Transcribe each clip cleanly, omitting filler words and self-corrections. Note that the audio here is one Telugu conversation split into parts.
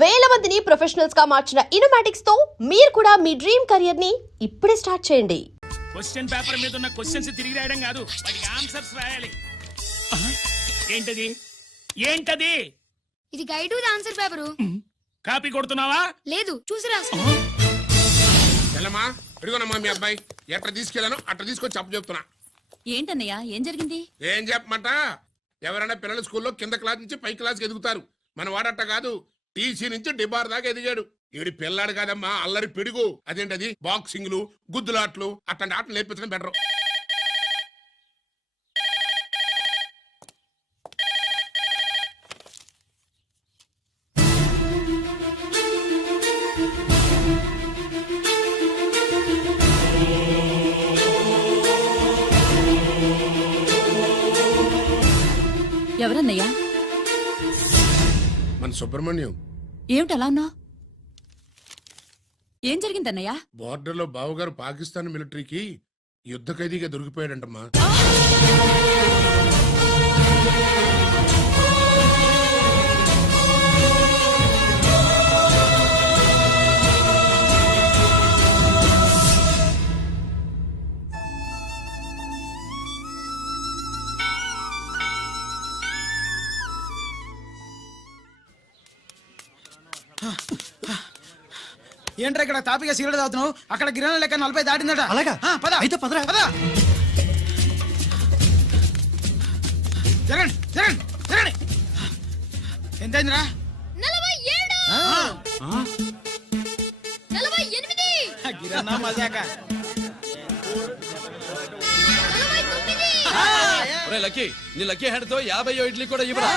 వేల మందిని ప్రొఫెషనల్స్ గా మార్చిన ఇనోమాటిక్స్ తో మీరు కూడా మీ డ్రీమ్ కెరియర్ ని ఇప్పుడే స్టార్ట్ చేయండి. క్వశ్చన్ పేపర్ మీద ఉన్న క్వశ్చన్స్ తిరిగి రాయడం కాదు, వాటికి ఆన్సర్స్ రాయాలి. ఏంటది ఏంటది? ఇది guide with answer paper. Copy కొడుతున్నావా? లేదు, చూసి రాసుకో. ఎల్లమ్మా, ఎడుగునమ్మా మీ అబ్బాయి ఎట్లా తీసుకెళ్ళాను అట్లా తీసుకొని చెప్తున్నా. ఏంటన్నయ్య, ఏం జరిగింది? ఏం చెప్పమంట, ఎవరైనా పిల్లల స్కూల్లో కింద క్లాస్ నుంచి పై క్లాస్కి ఎదుగుతారు, మన వాడట్ట కాదు, టీసీ నుంచి డిబార్ దాకా ఎదిగాడు. ఈడి పిల్లాడు కాదమ్మా, అల్లరి పిడుగు. అదేంటది, బాక్సింగ్లు గుద్దులాట్లు అట్లాంటి ఆటలు నేర్పించడం బెటర్. ఎవరన్నయ్యా? మన సుబ్రహ్మణ్యం. ఏమిటి అలా ఉన్నావు? ఏం జరిగిందన్నయ్యా? బోర్డర్ లో బావగారు పాకిస్తాన్ మిలిటరీకి యుద్ధ ఖైదీగా దొరికిపోయాడంటమ్మా. ఏంట్రా ఇక్కడ తాపిగా సిగరెట్ తాగుతున్నావు? అక్కడ గిరణం లెక్క 40 దాటిందట. అలాగా? పద అయితే పదరా. పద. జరగండి జరగండి జరగండి. ఎంతైందిరా? 47 48 గిరన్నా మజాక. 49 లక్కీ, నీ లక్కీ హెడ్ తో 50 ఇడ్లీ కూడా ఇవ్వరా?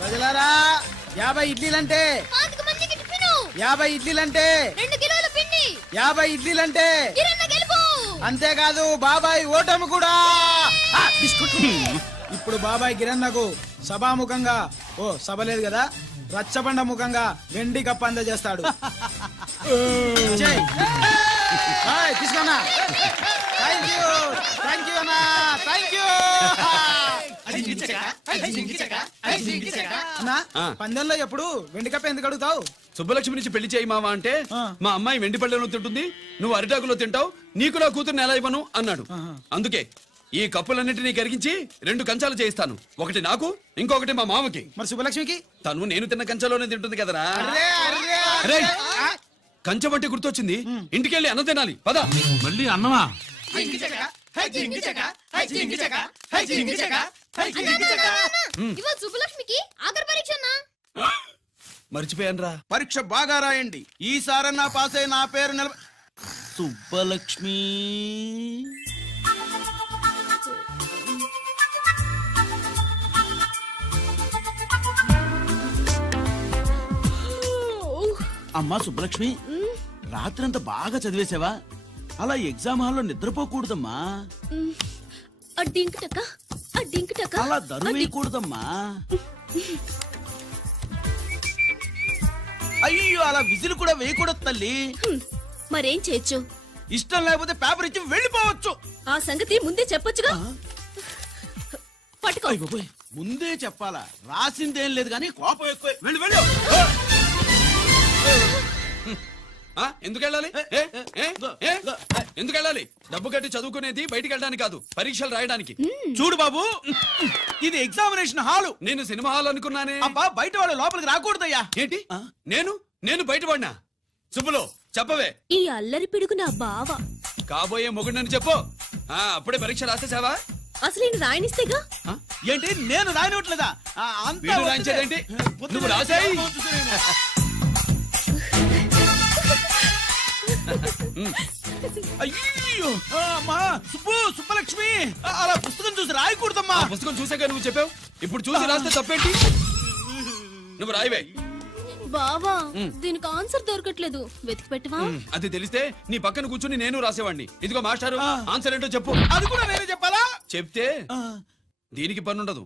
ప్రజలారా, 50 ఇడ్లీలంటే 5 మందికి టిఫిన్, 50 ఇడ్లీలంటే 2 కిలోల పిండి, 50 ఇడ్లీలంటే కిరణ్ గెలుపు. అంతేకాదు బాబాయ్ ఓటమి కూడా. ఇప్పుడు బాబాయ్ గిరన్నకు సభాముఖంగా, సభ లేదు కదా, రచ్చబండ ముఖంగా వెండి కప్ప అందజేస్తాడు. తీసుకోనా? థ్యాంక్ యూ అన్నా, థ్యాంక్ యూ అన్నా. పందెంలో ఎప్పుడు వెండి కప్ప ఎందుకు అడుగుతావు? సుబ్బలక్ష్మి నుంచి పెళ్లి చేయి మావా అంటే, మా అమ్మాయి వెండి పళ్ళెలో తింటుంది, నువ్వు అరిటాకులో తింటావు, నీకు నా కూతుర్ని ఎలా ఇవ్వను అన్నాడు. అందుకే ఈ కప్పులన్నిటినీ కరిగించి 2 కంచాలు చేయిస్తాను. ఒకటి నాకు, ఇంకొకటి మా మామకి. మరి సుబ్బలక్ష్మికి? తను నేను తిన్న కంచంలోనే తింటుంది కదరా. అరే, కంచం అంటే గుర్తొచ్చింది, ఇంటికెళ్ళి అన్నం తినాలి. పద. మళ్ళీ అన్నమా? ఇవాళ సుబ్బలక్ష్మికి ఆఖరి పరీక్ష అన్నా. మర్చిపోయానురా. పరీక్ష బాగా రాయండి, ఈసారన్నా పాస్ అయి నా పేరు సుబ్బలక్ష్మి. అమ్మా సుబ్బలక్ష్మి, రాత్రంతా బాగా చదివేశావా? అలా ఎగ్జామ్ హాల్లో నిద్రపోకూడదమ్మా. అలా దరువేయకూడదమ్మా. అయ్యో, అలా విజిల్ కూడా వేయకూడదు తల్లి. మరేం చేయొచ్చు? ఇష్టం లేకపోతే పేపర్ ఇచ్చి వెళ్ళిపోవచ్చు. ఆ సంగతి ముందే చెప్పొచ్చుగా. పట్టుకో. అయ్య బాబోయ్, ముందే చెప్పాలా? రాసిందేం లేదు కానీ కోపం ఎక్కువ. వెళ్ళు వెళ్ళు. ఎందుకు వెళ్ళాలి? ఎందుకు వెళ్ళాలి? డబ్బు కట్టి చదువుకునేది బయటికి వెళ్ళడానికి కాదు, పరీక్షలు రాయడానికి. చూడు బాబు, ఇది ఎగ్జామినేషన్ హాలు. నేను సినిమా హాల్ అనుకున్నానే. అబ్బా, బయట వాళ్ళు లోపలికి రాకూడదయ్యా. ఏంటి? నేను బయటపడినా? సుబ్బులు చెప్పవే. ఈ అల్లరి పిడుగు నా బావ. కాబోయే మొగుడని చెప్పు. అప్పుడే పరీక్ష రాసేసావా? అసలు నేను రాయనిస్తేగా. ఏంటి, నేను రాయనివ్వట్లేదా? వీడు రాయించేదేంటి? నువ్వు రాసేయ్. అయ్యో అమ్మా, సుబ్బలక్ష్మి, అలా పుస్తకం చూసి రాయకూడదమ్మా. పుస్తకం చూసాక నువ్వు చెప్పావు, ఇప్పుడు చూసి రాస్తే తప్పేంటి? నువ్వు రాయివే. బావా దీనికి ఆన్సర్ దొరకట్లేదు వెతికి పెట్టవా అది తెలిస్తే నీ పక్కన కూర్చుని నేను రాసేవాడిని. ఇదిగో మాస్టారు ఆన్సర్ ఏంటో చెప్పు. అది కూడా నేనే చెప్పాలా? చెప్తే దీనికి పనుండదు.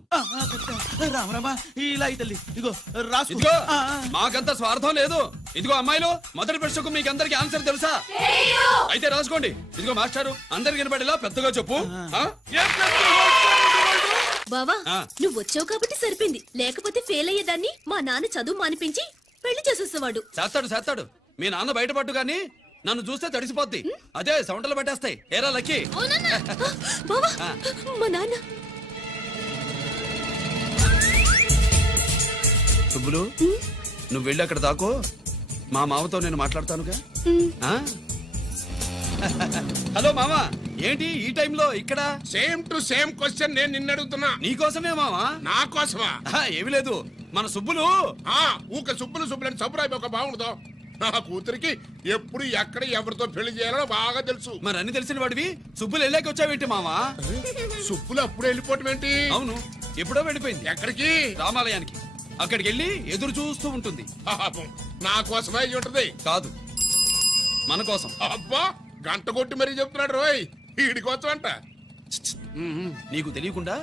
రామరామ ఇలా ఈ తల్లి ఇదిగో రాసు. ఇదిగో మాకంత స్వార్థం లేదు. ఇదిగో అమ్మాయిలు, మొదటి ప్రశ్నకు మీకు అందరికి ఆన్సర్ తెలుసా? అయితే రాసుకోండి. ఇదిగో మాస్టారు అందరికి వినపడేలా పెద్దగా చెప్పు. ఆ? బావా ఆ. నువ్వు వచ్చావు కాబట్టి సరిపోయింది, లేకపోతే ఫెయిల్ అయ్యేదాన్ని. మా నాన్న చదువు మానిపించి పెళ్లి చేసేసేవాడు. చేస్తాడు. మీ నాన్న బయటపట్టు గాని నన్ను చూస్తే తడిసిపోద్ది. అదే సౌంటలు పట్టేస్తాయి. ఏరా లక్కీ. బావా మా నాన్న సుబ్బులు, నువ్వు వెళ్ళి అక్కడ దాకో. మా మామతో నేను మాట్లాడతానుగా. ఆ? హలో మామ, ఏంటి ఈ టైంలో ఇక్కడ? సేమ్ టు సేమ్ క్వశ్చన్ నేను నిన్ను అడుగుతున్నా. నీకోసమే మామా. నా కోసమా? ఏమి లేదు, మన సుబ్బులు ఊక సుబ్బులని సబ్బురాయి ఒక బాగుండదు. నా కూతురికి ఎప్పుడు ఎక్కడ ఎవరితో పెళ్లి చేయాలో బాగా తెలుసు. మరి అన్ని తెలిసిన వాడివి సుబ్బులు వెళ్ళాక వచ్చావేంటి మామా? సుబ్బులు అప్పుడు వెళ్ళిపోవటం ఏంటి? అవును, ఎప్పుడో వెళ్ళిపోయింది. ఎక్కడికి? రామాలయానికి. అక్కడికి వెళ్ళి ఎదురు చూస్తూ ఉంటుంది. పాపం, నా కోసమే అయి ఉంటది. కాదు, మన కోసం. అబ్బా, గంట కొట్టి మరీ చెప్తున్నాడు రోయ్. వీడి కోసం అంట. నీకు తెలియకుండా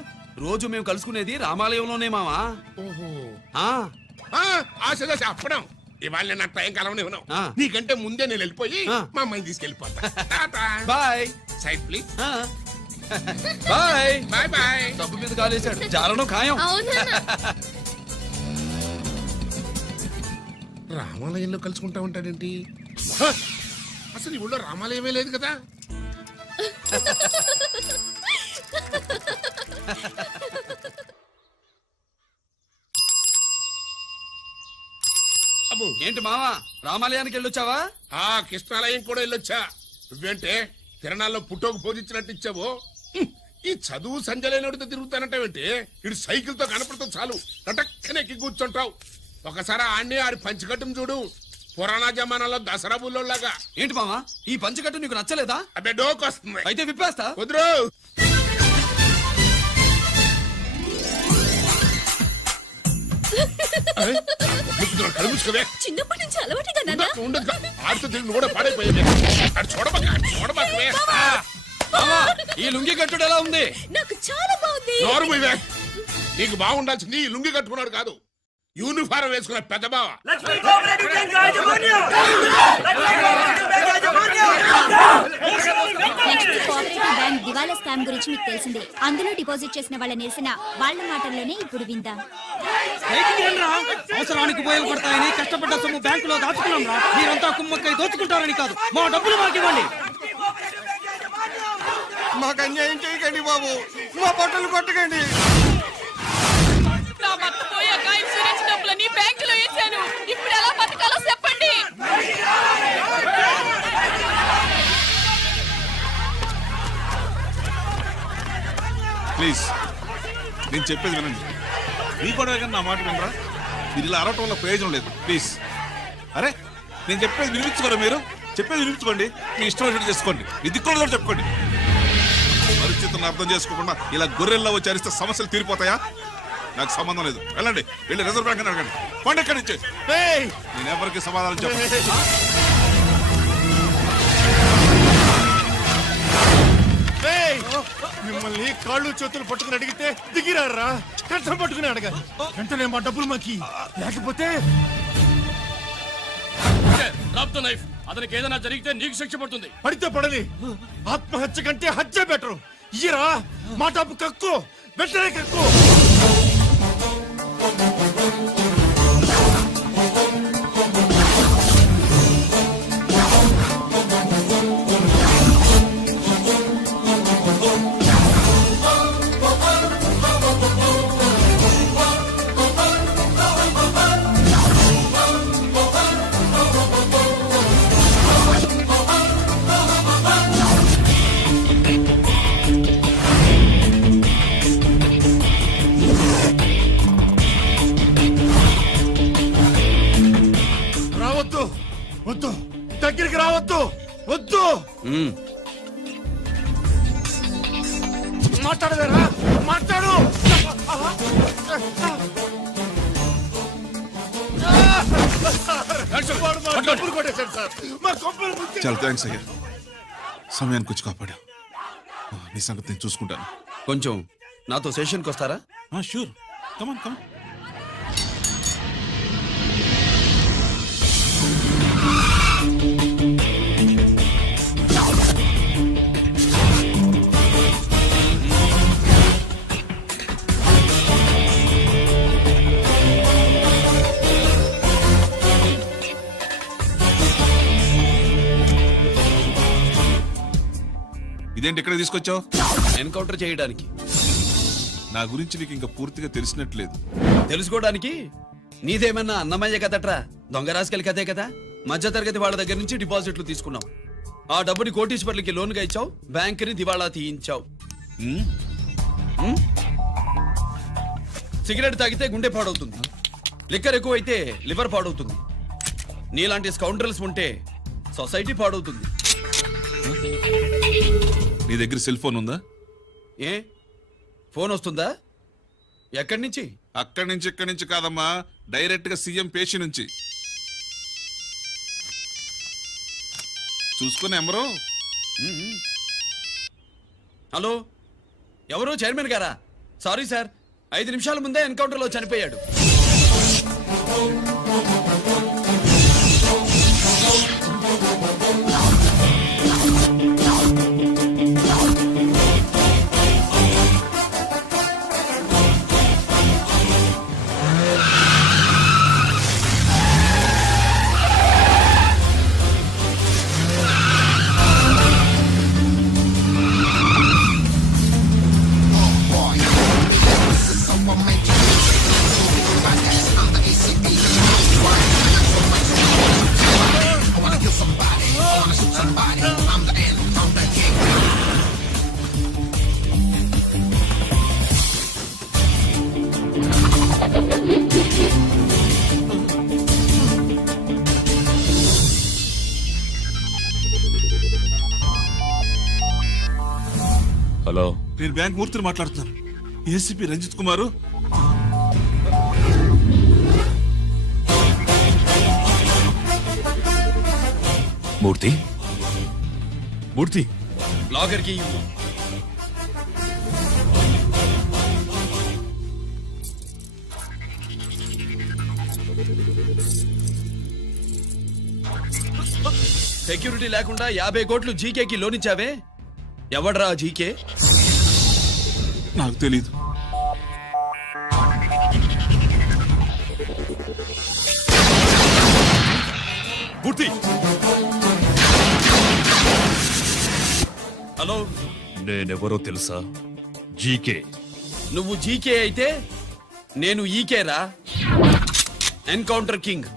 రోజు మేము కలుసుకునేది రామాలయంలోనే మావా. ఆశ చెప్పడం. ఇవాళ నేను నాకు టైం కలవని ఇవ్వను. నీకంటే ముందే నేను వెళ్ళిపోయి మా అమ్మాయిని తీసుకెళ్ళిపోతా. Bye. Side please. Bye bye bye. డబ్బు మీద కాలేశాడు. జారడం ఖాయం. రామాలయంలో కలుసుకుంటా ఉంటాడేంటి? అసలు ఈ ఊళ్ళో రామాలయమే లేదు కదా. అబ్బో, ఏంటి మావా, రామాలయానికి వెళ్ళొచ్చావా? కృష్ణాలయం కూడా వెళ్ళొచ్చా. నువ్వేంటే తిరణాల్లో పుట్టోకు పోజించినట్టు ఇచ్చావు. ఈ చదువు సంజలైనడితో తిరుగుతానంటావేంటి? ఇటు సైకిల్ తో కనపడతావు చాలు నటక్కనెక్కి కూర్చుంటావు. ఒకసారి ఆడిని ఆడి పంచకట్టం చూడు, పురాణ జమానాలో దసరా బుల్లోలాగా. ఏంటి మావా, ఈ పంచకట్టు నీకు నచ్చలేదా? అబ్బే, డోకు వస్తుంది. అయితే విప్పేస్తా. కుదురు. కలుపుకోవే. చిన్నప్పటి నుంచి అలవాటుగా నాన్న. ఉండదు, ఆడుతూ తిరిగి కూడా పాడైపోయింది. అటు చూడబాకవే. మావా, ఈ లుంగి కట్టుడు ఎలా ఉంది? నాకు చాలా బాగుంది. నోరు మూయవే. నీకు బాగుండాల్సింది ఈ లుంగి కట్టుకున్నాడు కాదు, యూనిఫారం వేసుకున్న పెద్ద బావ. నెక్స్ట్ కోఆపరేటివ్ బ్యాంక్ దివాలా స్కామ్ గురించి మీకు తెలిసిందే. అందులో డిపాజిట్ చేసిన వాళ్ళ నిరసన వాళ్ళ మాటల్లోనే ఇప్పుడు విందాం. అవసరానికి ఉపయోగపడతాయని కష్టపడ్డ సొమ్ము బ్యాంకులో దాచుకున్నాం రా. మీరంతా కుమ్మక్కై దోచుకుంటారని కాదు, మా డబ్బులు మాకు ఇవ్వండి. మాకు అన్యాయం చేయకండి బాబు, మా బట్టలు కొట్టకండి. నా భర్త పోయాక ఇన్సూరెన్స్ డబ్బులని బ్యాంకులో వేశాను. ఇప్పుడు ఎలా బతకాలో చెప్పండి. ప్లీజ్, నేను చెప్పేది వినండి. మీ కూడా నా మాట వినరా? మీరు ఇలా అరవటం వల్ల ప్రయోజనం లేదు. ప్లీజ్. అరే, నేను చెప్పేది వినిపించుకోరా? మీరు చెప్పేది వినిపించుకోండి. మీ ఇష్టం వచ్చినట్టు చేసుకోండి. మీ దిక్కులో చెప్పుకోండి. పరిస్థితులను అర్థం చేసుకోకుండా ఇలా గొర్రెల్లో వచ్చి అరిస్తే సమస్యలు తీరిపోతాయా? నాకు సంబంధం లేదు. వెళ్ళండి, వెళ్ళి రిజర్వ్ బ్యాంక్ అని అడగండి. పండి ఎక్కడి నుంచి. నేను ఎవరికి సమాధానం చెప్పను. మిమ్మల్ని కాళ్ళు చేతులు పట్టుకుని అడిగితే దిగిరారా? కష్టం పట్టుకుని అడగాలి. వెంటనే మా డబ్బులు మాకి, లేకపోతే అతనికి ఏదైనా జరిగితే నీకు శిక్ష పడుతుంది. పడితే పడని, ఆత్మహత్య కంటే హత్య బెటరు. ఇయ్యరా మా డబ్బు, కక్కు, వెంటనే కక్కు. వద్దు, దగ్గరికి రావద్దు, వద్దు. మాట్లాడవేరా? మాట్లాడు. వాడు మా డబ్బులు కొట్టేశాడు సార్. మా కొంపలు ముంచేశాడు. చాలా థ్యాంక్స్ అయ్యా, సమయానికి వచ్చి కాపాడా. నీ సంగతి నేను చూసుకుంటాను. కొంచెం నాతో సెషన్కి వస్తారా? షూర్, కమాన్ కమాన్. ఇదేంటి ఇక్కడ తీసుకొచ్చావు? ఎన్కౌంటర్ చేయడానికి. నా గురించి నీకు ఇంకా పూర్తిగా తెలిసినట్లేదు. తెలుసుకోవడానికి నీదేమన్నా అన్నమయ్య కదట్రా, దొంగ రాసుకెళ్ళి కదే కదా. మధ్య తరగతి వాళ్ళ దగ్గర నుంచి డిపాజిట్లు తీసుకున్నావు. ఆ డబ్బుని కోటీశ్వర్లకి లోన్గా ఇచ్చావు, బ్యాంకుని దివాళా తీయించావు. సిగరెట్ తాగితే గుండె పాడవుతుంది, లిక్కర్ ఎక్కువైతే లివర్ పాడవుతుంది. నీలాంటి స్కౌండ్రల్స్ ఉంటే సొసైటీ పాడవుతుంది. నీ దగ్గర సెల్ ఫోన్ ఉందా? ఏ ఫోన్ వస్తుందా? ఎక్కడి నుంచి? అక్కడి నుంచి ఇక్కడి నుంచి కాదమ్మా, డైరెక్ట్ గా సీఎం పేషి నుంచి. చూసుకుని ఎవరు? హలో, ఎవరు? చైర్మన్ గారా? సారీ సార్, 5 నిమిషాల ముందే ఎన్కౌంటర్ లో చనిపోయాడు. హలో, నేను బ్యాంక్ మూర్తిని మాట్లాడుతున్నాను. ఏసీపీ రంజిత్ కుమారు. మూర్తి మూర్తి లాగర్ కి ఇవ్వు. సెక్యూరిటీ లేకుండా 50 కోట్లు జీకేకి లోన్ ఇచ్చావే, ఎవడ్రా జీకే? నాకు తెలీదు. మూర్తి, హలో, నేనెవరో తెలుసా? జీకే. నువ్వు జీకే అయితే నేను ఈకేరా, ఎన్కౌంటర్ కింగ్.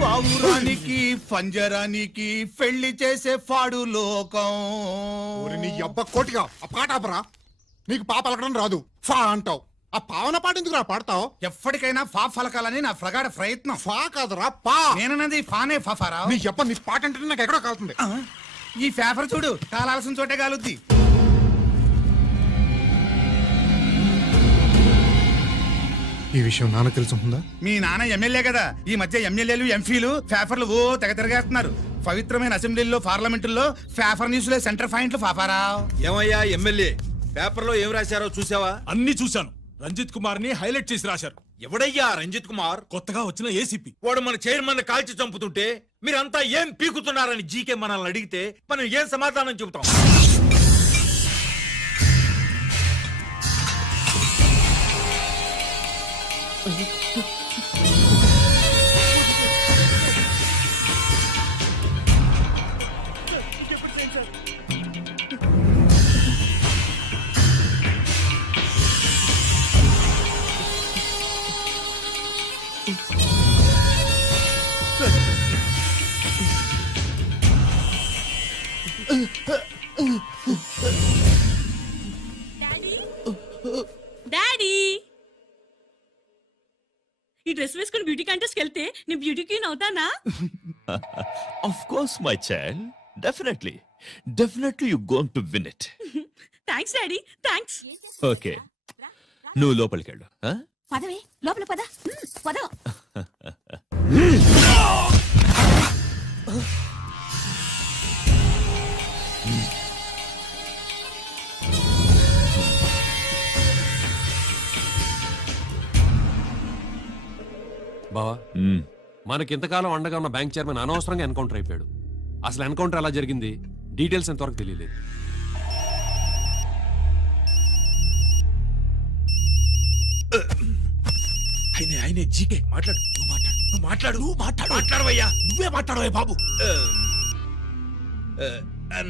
పావురానికి పంజరానికి పెళ్లి చేసే ఫాడు లోకం. నీ అబ్బ కోటిగా ఆ పాట ఆపరా. నీకు పా పలకడం రాదు, ఫా అంటావు. ఆ పావన పాట ఎందుకు రా పాడతావు? ఎప్పటికైనా ఫా ఫలకాలని నా ప్రగాఢ ప్రయత్నం. ఫా కాదురా పా. నేనన్నది ఫానే ఫాఫారా. నీ అబ్బ నీ పాట అంటే నాకు ఎక్కడో కాలుతుంది. ఈ పేపర్ చూడు, కాలాల్సిన చోటే కాలుద్ది. ఈ విషయం నాన్న తెలుసు ఉందా? మీ నాన్న ఎమ్మెల్యే కదా, ఈ మధ్య ఎమ్మెల్యేలు ఎంపీలు పేపర్లు ఓ తెగ తిరగేస్తున్నారు. పవిత్రమైన అసెంబ్లీలో పార్లమెంటుల్లో పేపర్ న్యూస్ లో సెంటర్ పాయింట్లు ఫాఫారా. ఏమయ్యా ఎమ్మెల్యే, పేపర్లో ఏం రాశారో చూసావా? అన్ని చూశాను. రంజిత్ కుమార్ ని హైలైట్ చేసి రాశారు. ఎవడయ్యా రంజిత్ కుమార్? కొత్తగా వచ్చిన ఏసీపీ. వాడు మన చైర్మన్ కాల్చి చంపుతుంటే మీరంతా ఏం పీకుతున్నారని జీకే మనల్ని అడిగితే మనం ఏం సమాధానం చెబుతాం? డాడీ ఈ డ్రెస్ వేసుకుని బ్యూటీ కాంటెస్ట్కి వెళ్తే నేను బ్యూటీ క్వీన్ అవుతానా? Of course my child, definitely you going to win it. Thanks daddy, thanks. Okay, నువ్వు లోపలికెళ్ళు. పదవే లోపల పద. పద. బావా, మనకింతకాలం అండగా ఉన్న బ్యాంక్ చైర్మన్ అనవసరంగా ఎన్కౌంటర్ అయిపోయాడు. అసలు ఎన్కౌంటర్ ఎలా జరిగింది డీటెయిల్స్ ఎంతవరకు తెలియలేదు. ఆయనే జీకే మాట్లాడు, మాట్లాడవయ్యా, నువ్వే మాట్లాడవయ్యా బాబు.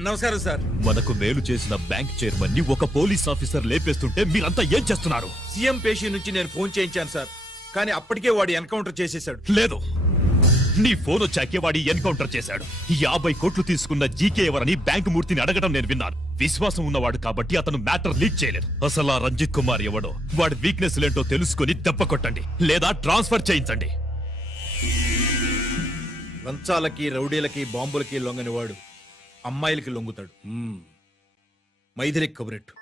నమస్కారం సార్. మనకు మేలు చేసిన బ్యాంక్ చైర్మన్ ని ఒక పోలీస్ ఆఫీసర్ లేపేస్తుంటే మీరంతా ఏం చేస్తున్నారు? సీఎం పేషీ నుంచి నేను ఫోన్ చేయించాను సార్, కానీ అప్పటికే వాడు ఎన్కౌంటర్ చేసేశాడు. లేదు, నీ ఫోన్ వచ్చాకే వాడి ఎన్కౌంటర్ చేశాడు. 50 కోట్లు తీసుకున్న జీకే ఎవరని బ్యాంకు మూర్తిని అడగడం నేను విన్నాను. విశ్వాసం ఉన్నవాడు కాబట్టి అతను మ్యాటర్ లీక్ చేయలేదు. అసలు ఆ రంజిత్ కుమార్ ఎవడో, వాడి వీక్నెస్ లేంటో తెలుసుకుని దెబ్బ కొట్టండి, లేదా ట్రాన్స్ఫర్ చేయించండి. లంచాలకి, రౌడీలకి, బాంబులకి లొంగని వాడు అమ్మాయిలకి లొంగుతాడు. మైథిలికి కబురెట్టు.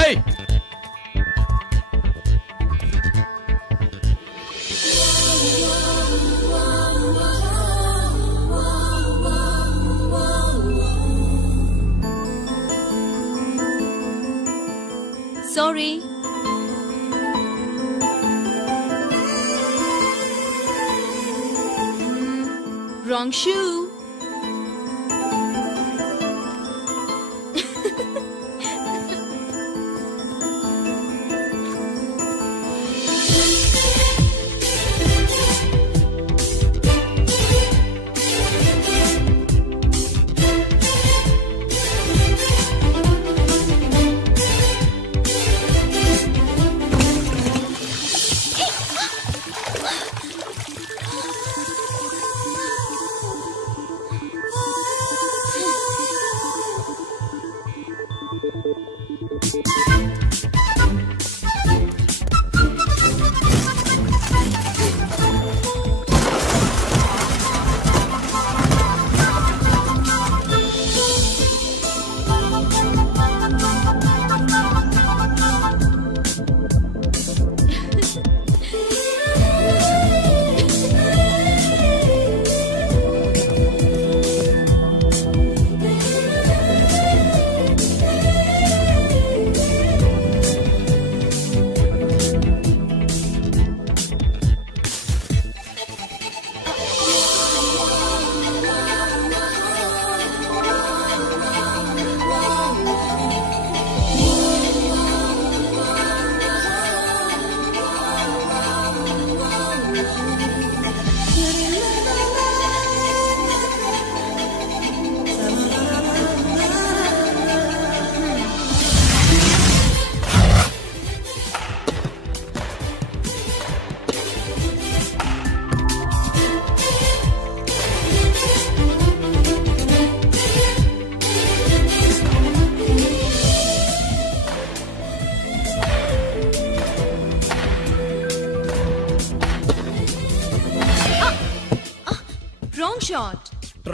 ఏయ్, sorry. Wrong shoe.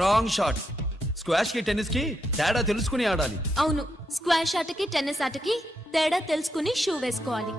Wrong shot. Squash కి టెన్నిస్ కి తేడా తెలుసుకుని ఆడాలి. అవును, స్క్వాష్ ఆటకి టెన్నిస్ ఆటకి తేడా తెలుసుకుని షూ వేసుకోవాలి.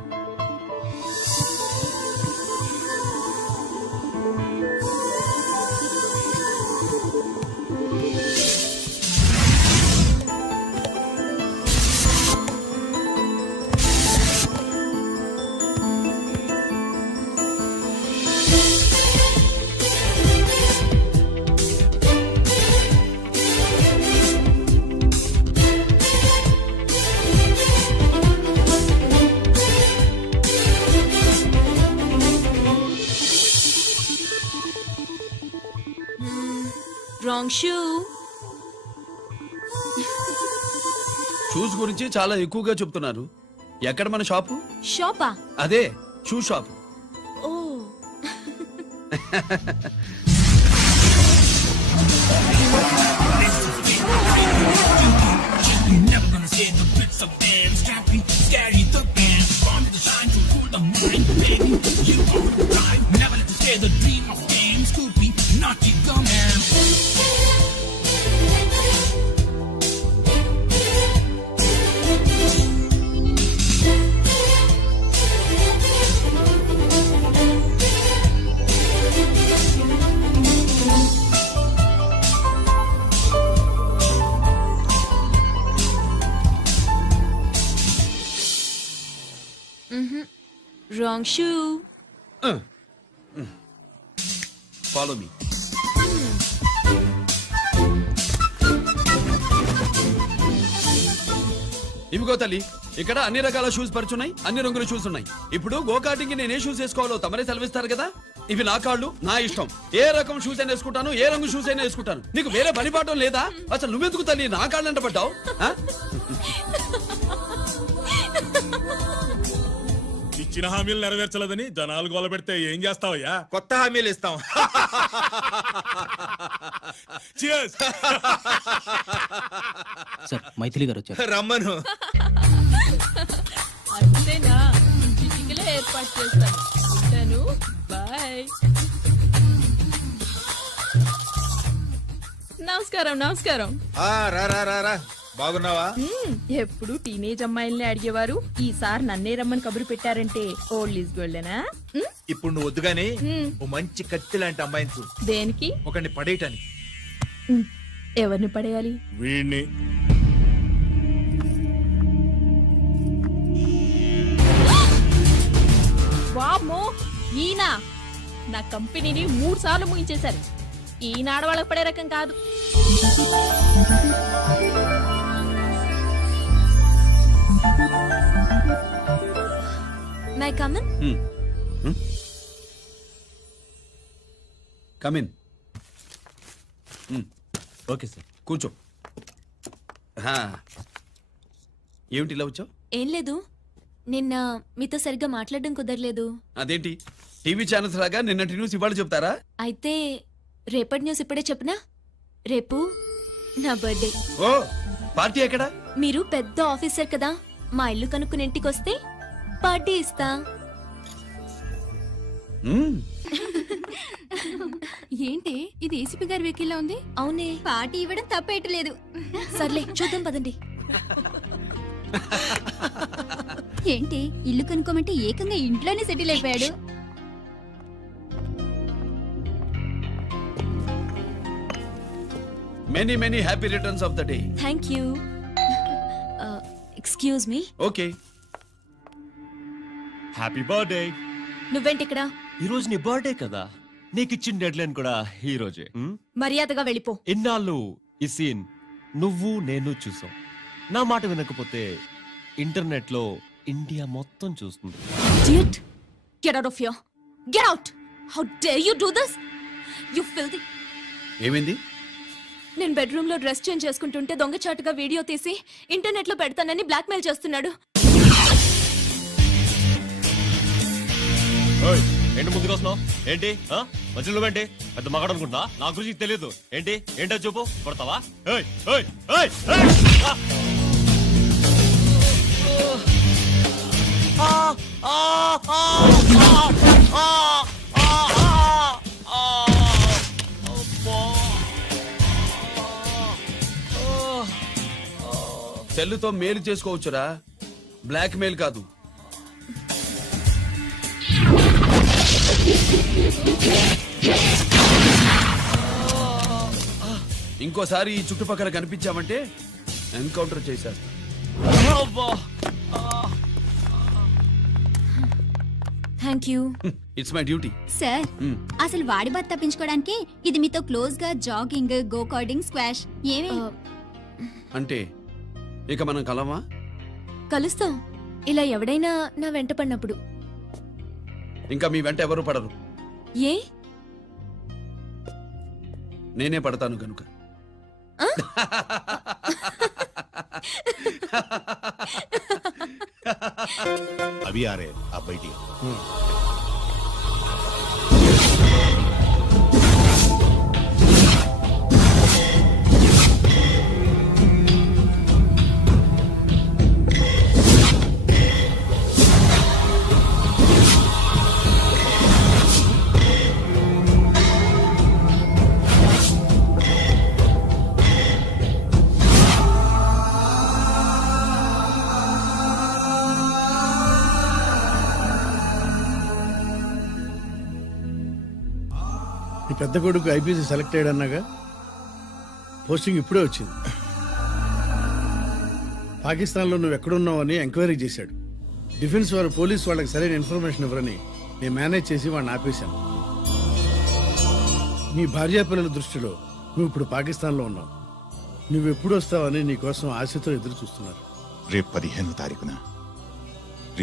Wrong shoe. షూస్ గురించి చాలా ఎక్కువగా చెప్తున్నారు. ఎక్కడ మన షాపు? షాపా? అదే షూ షాప్. ఓ. Wrong shoe. Follow me. ఇవిగో తల్లి, ఇక్కడ అన్ని రకాల షూస్ పరుచున్నాయి, అన్ని రంగుల షూస్ ఉన్నాయి. ఇప్పుడు గోకాటింగ్ కి నేనే షూస్ వేసుకోవాలో తమరే సెలవిస్తారు కదా. ఇవి నా కాళ్ళు, నా ఇష్టం. ఏ రకం షూస్ అయినా వేసుకుంటాను, ఏ రంగు షూస్ అయినా వేసుకుంటాను. నీకు వేరే పనిపాఠం లేదా? అసలు నువ్వెందుకు తల్లి నా కాళ్ళు అంట పడ్డావు? ఇచ్చిన హామీలు నెరవేర్చలేదని జనాలు గోల పెడితే ఏం చేస్తావయ్యా? కొత్త హామీలు ఇస్తాం. సార్ మైథిలి గారు వచ్చారు. రమ్మను. అంతేనా? చిటికలో ఏర్పాటు చేస్తాను. ఉంటాను. బాయ్. నమస్కారం. నమస్కారం. రా బాగున్నావా? ఎప్పుడు టీనేజ్ అమ్మాయిల్ని అడిగేవారు, ఈసారి నన్నే రమ్మని కబురు పెట్టారంటే ఓల్డ్ ఈజ్ గోల్డెనా? ఇప్పుడు నువ్వు వద్దుగానే ఓ మంచి కత్తి లాంటి అమ్మాయిని చూ. దేనికి? ఒకరిని పడేయటానికి. ఎవరిని పడేయాలి? వీణ్ణి. వామ్మో, ఈయన నా కంపెనీని 3 సార్లు ముగించేశారు. ఈయన ఆడవాళ్ళకి పడే రకం కాదు. My come on. Come in. Okay sir. కూర్చో. ఏమిటి ఇలా వచ్చావు? ఏం లేదు, నిన్న మీతో సరిగ్గా మాట్లాడడం కుదరలేదు. అదేంటి, టీవీ ఛానల్స్ లాగా నిన్నటి న్యూస్ ఇవాళ చెప్తారా? అయితే రేపటి న్యూస్ ఇప్పుడే చెప్పనా? రేపు నా బర్త్డే. ఓ, పార్టీ ఎక్కడా? మీరు పెద్ద ఆఫీసర్ కదా, మా ఇల్లు కనుక్కుని ఇంటికి వస్తే పార్టీ ఇస్తా. ఏంటి ఇది ఏసీపీ గారి వెహికల్లా ఉంది? అవునే, పార్టీ ఇవ్వడం తప్పేయట్లేదు. సర్లే చూద్దాం పదండి. ఏంటి ఇల్లు కనుక్కోమంటే ఏకంగా ఇంట్లోనే సెటిల్ అయిపోయాడు. Many many happy returns of the day. Thank you. Excuse me. Okay. Happy birthday. నువ్వేంటి ఇక్కడ? ఈ రోజు నీ బర్త్డే కదా, నీకు ఇచ్చిన డెడ్ లైన్ కూడా ఈ రోజే. మర్యాదగా వెళ్ళిపో. ఇన్నాళ్ళు ఈ సీన్ నువ్వు నేను చూసాం. నా మాట వినకపోతే ఇంటర్నెట్ లో ఇండియా మొత్తం చూస్తుంది. Idiot! Get out of here. Get out! How dare you do this? You filthy. ఏమైంది? నేను బెడ్రూమ్ లో డ్రెస్ చేంజ్ చేసుకుంటుంటే దొంగచాటుగా వీడియో తీసి ఇంటర్నెట్ లో పెడతానని బ్లాక్మెయిల్ చేస్తున్నాడు. ఏంటి ముందుకు వస్తున్నావు? ఏంటి మధ్యలో ఏంటి? పెద్ద మగాడు అనుకుంటా, నా గురించి తెలియదు ఏంటి? ఏంటో చూపు, కొడతావా? సెల్లుతో మేలు చేసుకోవచ్చురా, బ్లాక్ మెయిల్ కాదు. ఇంకోసారి ఈ చుట్టుపక్కల కనిపించామంటే ఎన్కౌంటర్ చేసేస్తా. Thank you. It's my duty. Sir అసలు వాడి బాధ తప్పించుకోవడానికి ఇది మీతో క్లోజ్ గా జాగింగ్, గో కార్డింగ్, స్క్వాష్ ఏమే అంటే ఇక మనం కలవా? కలుస్తాం, ఇలా ఎవడైనా నా వెంట పడినప్పుడు. ఇంకా మీ వెంట ఎవరు పడరు. ఏ? నేనే పడతాను కనుక. అవి ఆరే ఆ బయటి నీ పెద్ద కొడుకు ఐపీసీ సెలెక్ట్ అయ్యాడన్నాగా, పోస్టింగ్ ఇప్పుడే వచ్చింది. పాకిస్తాన్లో నువ్వు ఎక్కడున్నావు అని ఎంక్వైరీ చేశాడు. డిఫెన్స్ వారు పోలీస్ వాళ్ళకి సరైన ఇన్ఫర్మేషన్ ఇవ్వరని నేను మేనేజ్ చేసి వాడిని ఆపేశాను. నీ భార్యా పిల్లల దృష్టిలో నువ్వు ఇప్పుడు పాకిస్తాన్లో ఉన్నావు. నువ్వు ఎప్పుడు వస్తావని నీ కోసం ఆశతో ఎదురు చూస్తున్నారు. రేపు 15వ తారీఖున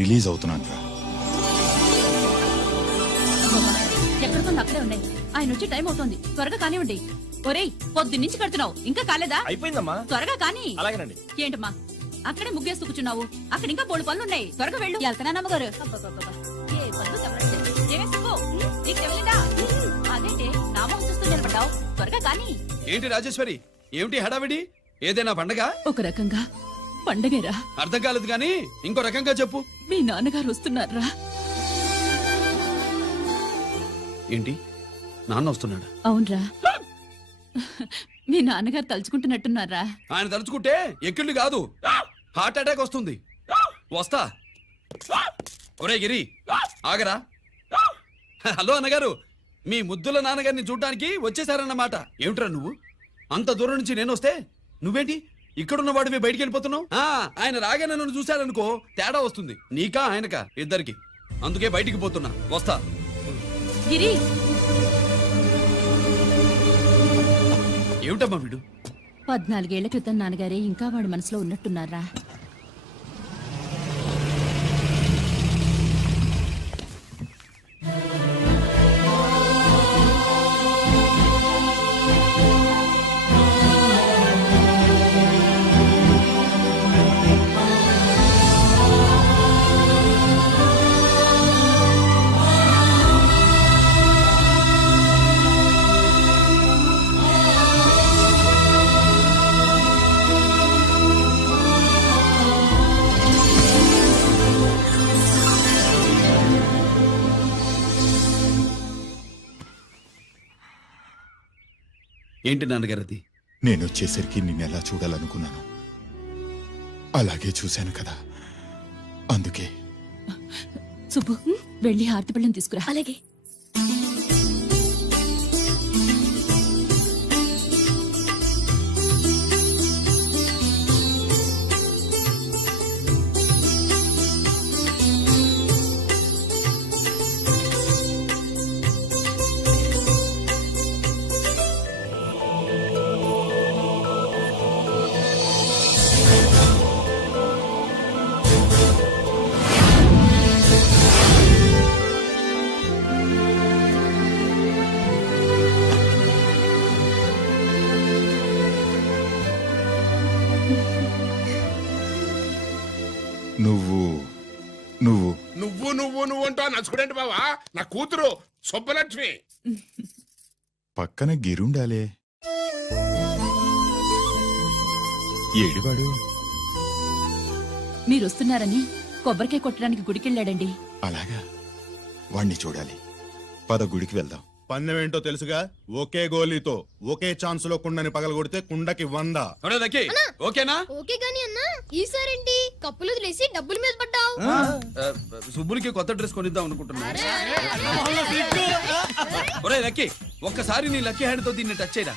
రిలీజ్ అవుతున్నాను రా. ఎక్కడికో అక్కడే ఉన్నాయి. ఆయన వచ్చి టైం అవుతోంది, త్వరగా కానివ్వండి. ఒరేయ్, పొద్దున్నుంచి కడుతున్నావు, ఇంకా కాలేదా? అయిపోయిందమ్మా. త్వరగా కానీ. అలాగేనండి. ఏంటమ్మా అక్కడే ముగ్గేస్తూ కూర్చున్నావు? అక్కడ ఇంకా బోడు పనులు ఉన్నాయి, త్వరగా వెళ్ళు. వెళ్తానా నమ్మగారు? ఏ పనులు చెప్పలేదు. ఏమే సుబ్బు, నీకు తెలీదా? అదేంటి నా మొహం చూస్తూ నిలబడ్డావు? త్వరగా కానీ. ఏంటి రాజేశ్వరి, ఏమిటి హడావిడి? ఏదైనా పండగ? ఒక రకంగా పండగేరా. అర్థం కాలేదు కానీ ఇంకో రకంగా చెప్పు. మీ నాన్నగారు వస్తున్నారా? ఏంటి, నాన్న వస్తున్నాడా? అవునరా, మీ నాన్నగారు తలుచుకుంటున్నట్టున్నారా? ఆయన తలుచుకుంటే ఎక్కిళ్ళు కాదు, హార్ట్ అటాక్ వస్తుంది. వస్తా. ఒరే గిరి, ఆగరా. హలో అన్నగారు, మీ ముద్దుల నాన్నగారిని చూడ్డానికి వచ్చేసారన్నమాట. ఏమిట్రా నువ్వు? అంత దూరం నుంచి నేను వస్తే నువ్వేంటి ఇక్కడున్న వాడివి బయటికి వెళ్ళిపోతున్నావు? ఆయన రాగానే నన్ను చూశాడనుకో తేడా వస్తుంది, నీకా ఆయనకా ఇద్దరికి. అందుకే బయటికి పోతున్నా, వస్తా. గిరి, ఏమిటమ్మా వీడు? 14 ఏళ్ల క్రితం నాన్నగారే ఇంకా వాడి మనసులో ఉన్నట్టున్నారా? ఏంటి నాన్నగారు అది? నేను వచ్చేసరికి నిన్నెలా చూడాలనుకున్నాను అలాగే చూశాను కదా, అందుకే. సుబ్బు, వెళ్ళి హారతి పళ్ళని తీసుకురా. అలాగే. నువ్వు నువ్వు నువ్వు నువ్వు నువ్వు అంటూ నచ్చుకునేంటి బావా? నా కూతురు సుబ్బలక్ష్మి. పక్కన గిరుండాలే. ఏడివాడు? మీరొస్తున్నారని కొబ్బరికాయ కొట్టడానికి గుడికెళ్ళాడండి. అలాగా, వాణ్ణి చూడాలి. పద గుడికి వెళ్దాం. పందెం ఏంటో తెలుసుగా, ఒకే గోలీతో ఒకే ఛాన్స్ లో కుండని పగలగొడితే కుండకి 100. ఓకేనా? ఓకే గాని అన్నా, ఈసారేంటి కప్పులు వదిలేసి డబ్బుల మీద పడ్డావు? సుబ్బులకి కొత్త డ్రెస్ కొనిద్దాం అనుకుంటున్నా. ఒరే లక్కీ, ఒక్కసారి నీ లక్కీ హ్యాండ్ తో దీన్ని టచ్ చేయరా.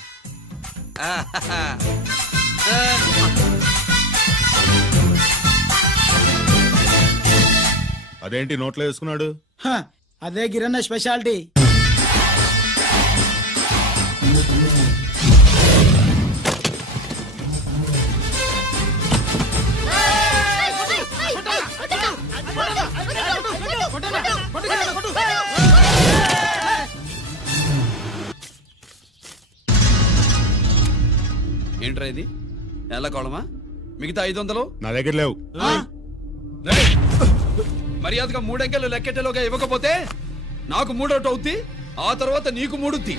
అదేంటి నోట్లో వేసుకున్నాడు? అదే గిరన్న స్పెషాలిటీ. ఏంట్రా ఇది ఎల్లకోళమా? మిగతా 500 నా దగ్గర లేవు. రేయ్! మర్యాదగా 3 అంకెలు లెక్కెట్టేలోగా ఇవ్వకపోతే నాకు 3 అవుద్ది, ఆ తర్వాత నీకు 3.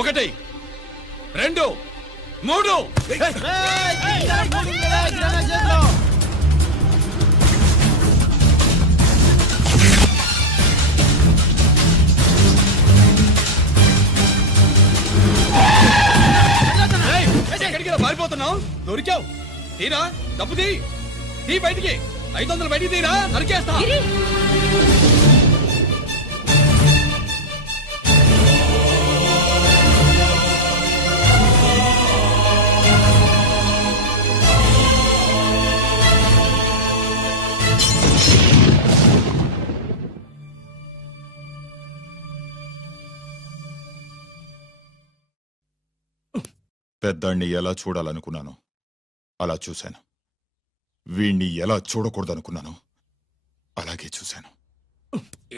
1 2 3. రేయ్! ఎక్కడికి ఇలా పారిపోతున్నావు? దొరికావు. తీరా డబ్బు తీ బయటికి. 500 బయటికి తీరా, నరికేస్తా. పెద్దాన్ని ఎలా చూడాలనుకున్నాను అలా చూశాను. వీణ్ణి ఎలా చూడకూడదనుకున్నాను అలాగే చూశాను.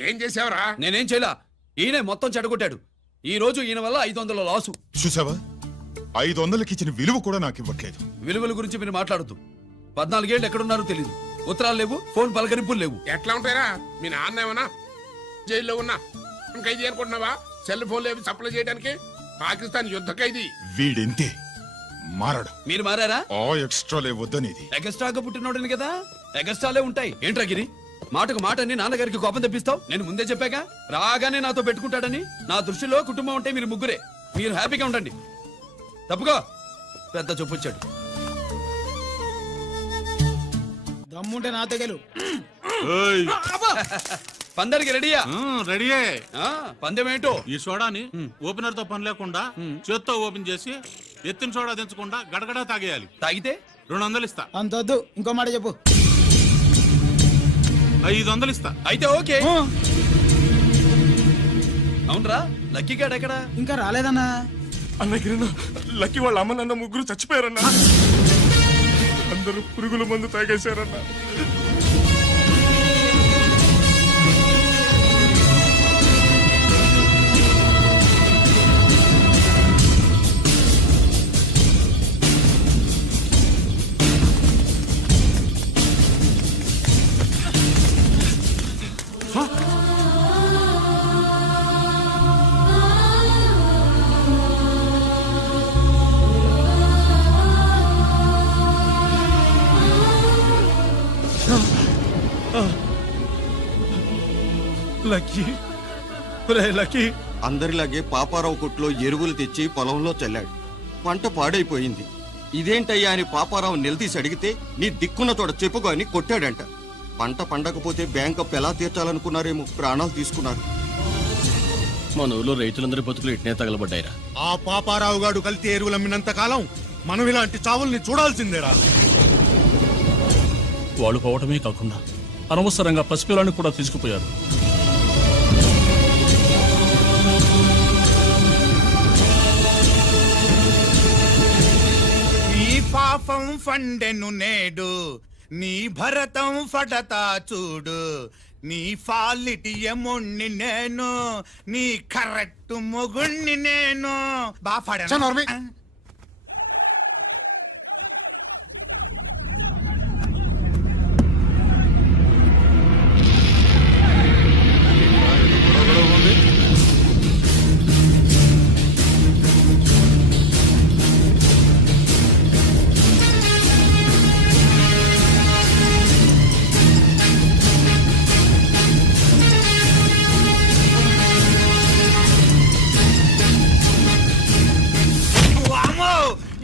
ఏం చేసావురా? నేనేం చేయలా, ఈయనే మొత్తం చెడగొట్టాడు. ఈ రోజు ఈయన వల్ల 500 లాసు. చూసావా, 500కి ఇచ్చిన విలువ కూడా నాకు ఇవ్వట్లేదు. విలువల గురించి మీరు మాట్లాడద్దు. 14 ఏళ్ళు ఎక్కడున్నారో తెలియదు. ఉత్తరాలు లేవు, ఫోన్ పలకరింపులు లేవు. ఎట్లా ఉంటారా? మీ నాన్న ఏమన్నా జైల్లో ఉన్నా ఖైదీ అనుకుంటున్నావా? సెల్ ఫోన్లు ఏమి సప్లై చేయడానికి? పాకిస్తాన్ యుద్ధ ఖైదీ. వీడింతే మారడు. మీరు మారారా? ఆ ఎక్స్ట్రాలే వద్దనేది. ఎగస్ట్రాగా పుట్టినోడని కదా, ఎగస్ట్రాలే ఉంటాయి. ఏంట్రా గిరి, మాటకు మాట అని నాన్నగారికి కోపం తెప్పిస్తావు? నేను ముందే చెప్పాగా రాగానే నాతో పెట్టుకుంటాడని. నా దృష్టిలో కుటుంబం అంటే మీరు ముగ్గురే. మీరు హ్యాపీగా ఉండండి. తప్పుగా పెద్ద చెప్పొచ్చాడు. దమ్ముంటే నా తెగలు. పందరికి రెడీయా? రెడీయే. పందెం ఏంటో? ఈ సోడాని ఓపెనర్ తో పని లేకుండా చేత్తో ఓపెన్ చేసి ఎత్తిన సోడా దించకుండా గడగడా తాగేయాలి. తాగితే 200 ఇస్తా. అంతొద్దు, ఇంకో మాట చెప్పు. 500 ఇస్తా. అయితే ఓకే. అవునరా, లక్కీ గాడు ఎక్కడా? ఇంకా రాలేదన్నా. అన్నగిరిన లక్కీ వాళ్ళ అమ్మ నాన్న ముగ్గురు చచ్చిపోయారన్నా. అందరూ పురుగుల మందు తాగేశారన్నా. అందరిలాగే పాపారావు కొట్లో ఎరువులు తెచ్చి పొలంలో చల్లాడు. పంట పాడైపోయింది. ఇదేంటయ్యా అని పాపారావు నిలదీసి అడిగితే నీ దిక్కున్న తోడ చెప్పుకో అని కొట్టాడంట. పంట పండకపోతే బ్యాంక్ అప్పు ఎలా తీర్చాలనుకున్నారేమో ప్రాణాలు తీసుకున్నారు. మన ఊళ్ళో రైతులందరి బతుకులు ఇట్నే తగలబడ్డాయిరా. ఆ పాపారావు గాడు కల్తీ ఎరువులు అమ్మినంత కాలం మనం ఇలాంటి చావుల్ని చూడాల్సిందేరా. వాళ్ళు పోవటమే కాకుండా అనవసరంగా పసిపిల్లాన్ని కూడా తీసుకుపోయారు. నీ పాపం ఫండెను నేడు, నీ భరతం ఫడతా చూడు. నీ ఫాలిటి ఎముణ్ణి నేను, నీ కరెక్ట్ మొగుణ్ణి నేను. చనోర్మి.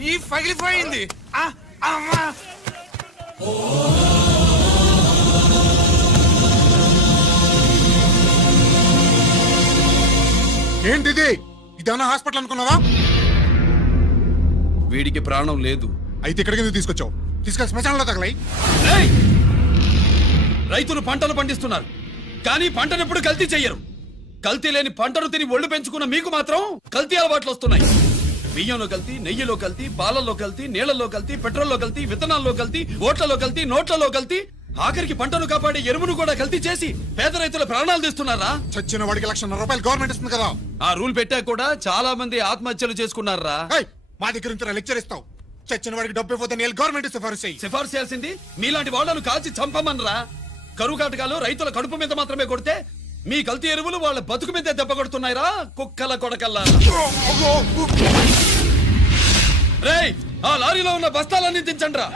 ఈ పగిలిపోయింది. అమ్మా, ఏంటిది? ఇదేమన్నా హాస్పిటల్ అనుకున్నావా? వీడికి ప్రాణం లేదు. అయితే ఇక్కడికి ఎందుకు తీసుకొచ్చావు? తీసుకెళ్ళి శ్మశానంలో తగలై. ఏయ్! రైతులు పంటలు పండిస్తున్నారు, కానీ పంటనెప్పుడు కల్తీ చెయ్యరు. కల్తీ లేని పంటను తిని ఒళ్ళు పెంచుకున్న మీకు మాత్రం కల్తీ అలవాట్లు వస్తున్నాయి. బియ్యంలో కల్తీ, నెయ్యిలో కల్తీ, పాలల్లో కల్తీ, నీళ్లలో కల్తీ, పెట్రోల్లో కల్తీ, విత్తనాల్లో కల్తీ, ఓట్లలో కల్తీ, నోట్లలో కల్తీ, ఆఖరికి పంటను కాపాడే ఎరువును కూడా కల్తీ చేసి పేద రైతుల ప్రాణాలు తీస్తున్నారా? చచ్చిన వాడికి 1,00,000 రూపాయలు గవర్నమెంట్ ఇస్తుంది కదా. ఆ రూల్ పెట్టా కూడా చాలా మంది ఆత్మహత్యలు చేసుకున్నారా? మా దగ్గర ఇంత లెక్చర్ ఇస్తావు చచ్చిన వాడికి డబ్బు ఇవ్వద్దని వెళ్ళి గవర్నమెంట్ సిఫారసు చెయ్యి. సిఫార్సు చేయాల్సింది మీలాంటి వాళ్ళను కాల్చి చంపమనరా. కరువు కాటకాలు రైతుల కడుపు మీద మాత్రమే కొడితే మీ కల్తీ ఎరువులు వాళ్ళ బతుకు మీద దెబ్బ కొడుతున్నాయిరా కుక్కల కొడకల్లా. రేయ్, ఆ లారీలో ఉన్న బస్తాలన్నీ దించండ్రా.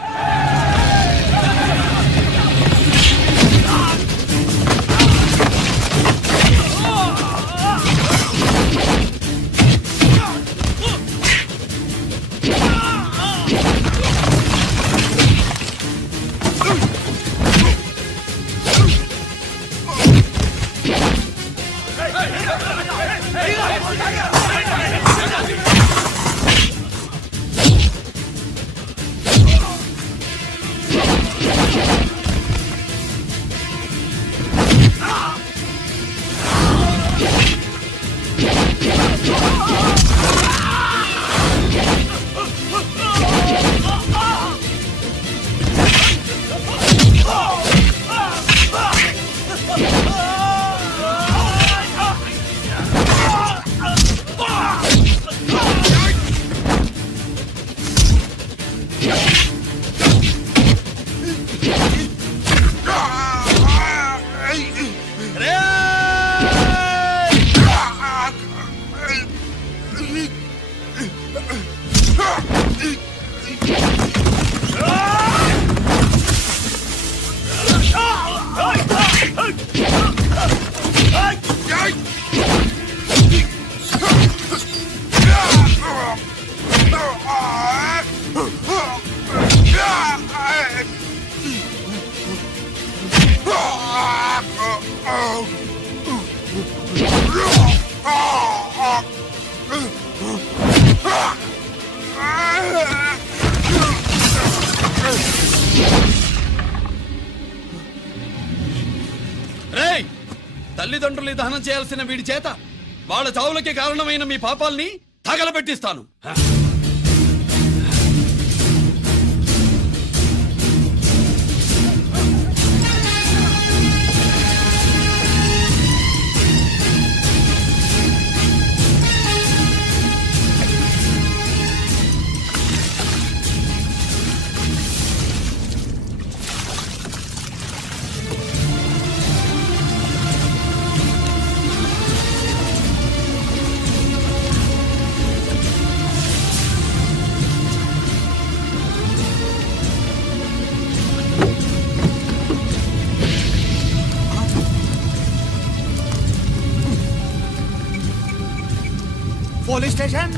రేయ్, తల్లిదండ్రులు దహనం చేయాల్సిన వీడి చేత వాళ్ళ చావులకి కారణమైన మీ పాపాల్ని తగలబెట్టిస్తాను. Police station.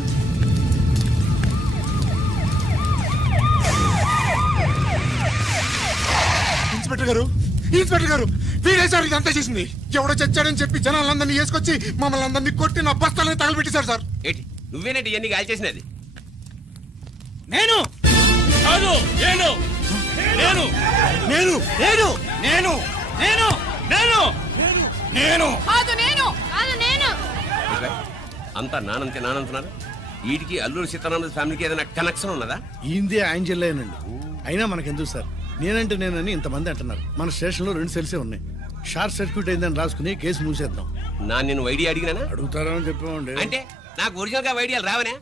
ఇన్స్పెక్టర్ గారు, ఇన్స్పెక్టర్ గారు, వీడే సార్ ఇదంతా చేసింది. ఎవడో చచ్చాడని చెప్పి జనాలందరినీ వేసుకొచ్చి మమ్మల్ని అందరినీ కొట్టి నా బస్తాలని తగలబెట్టేశారు సార్. ఏంటి నువ్వేనండి ఇవన్నీ గాలి చేసినది? నేను కాదు, నేను నేను నేను నేను నేను నేను నేను నేను కాదు నేను కాదు నేను అంతా నానంతే నానంటున్నారు. వీటికి అల్లూరు సీతారామరాజు ఫ్యామిలీకి ఏదైనా కనెక్షన్ ఉన్నదా? ఈందే ఆయన జిల్లానండి. అయినా మనకెందుకు సార్, నేనంటే నేనని ఇంతమంది అంటున్నారు. మన స్టేషన్లో 2 సెల్సే ఉన్నాయి. షార్ట్ సర్క్యూట్ అయిందని రాసుకుని కేసు మూసేద్దాం. నేను వైడి అడిగినా అడుగుతారా అని చెప్పామండి. అంటే నాకు ఒరిజినల్ గా వైడియాలు రావనే?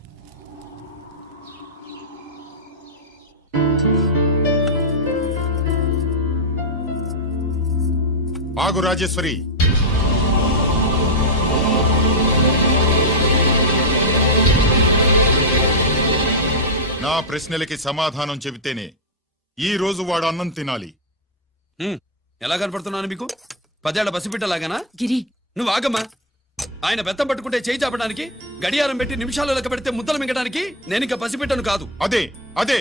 ఆగు రాజేశ్వరి, నా ప్రశ్నలకి సమాధానం చెబితేనే ఈ రోజు వాడు అన్నం తినాలి. ఎలా కనపడుతున్నాను మీకు? 10 ఏళ్ల పసిబిడ్డలాగానా? గిరి నువ్వు ఆగమ్మా. ఆయన బెత్తం పట్టుకుంటే చేయి చాపడానికి, గడియారం పెట్టి నిమిషాలు లెక్క పెడితే ముద్దలు మింగడానికి నేను ఇక పసిబిడ్డను కాదు. అదే అదే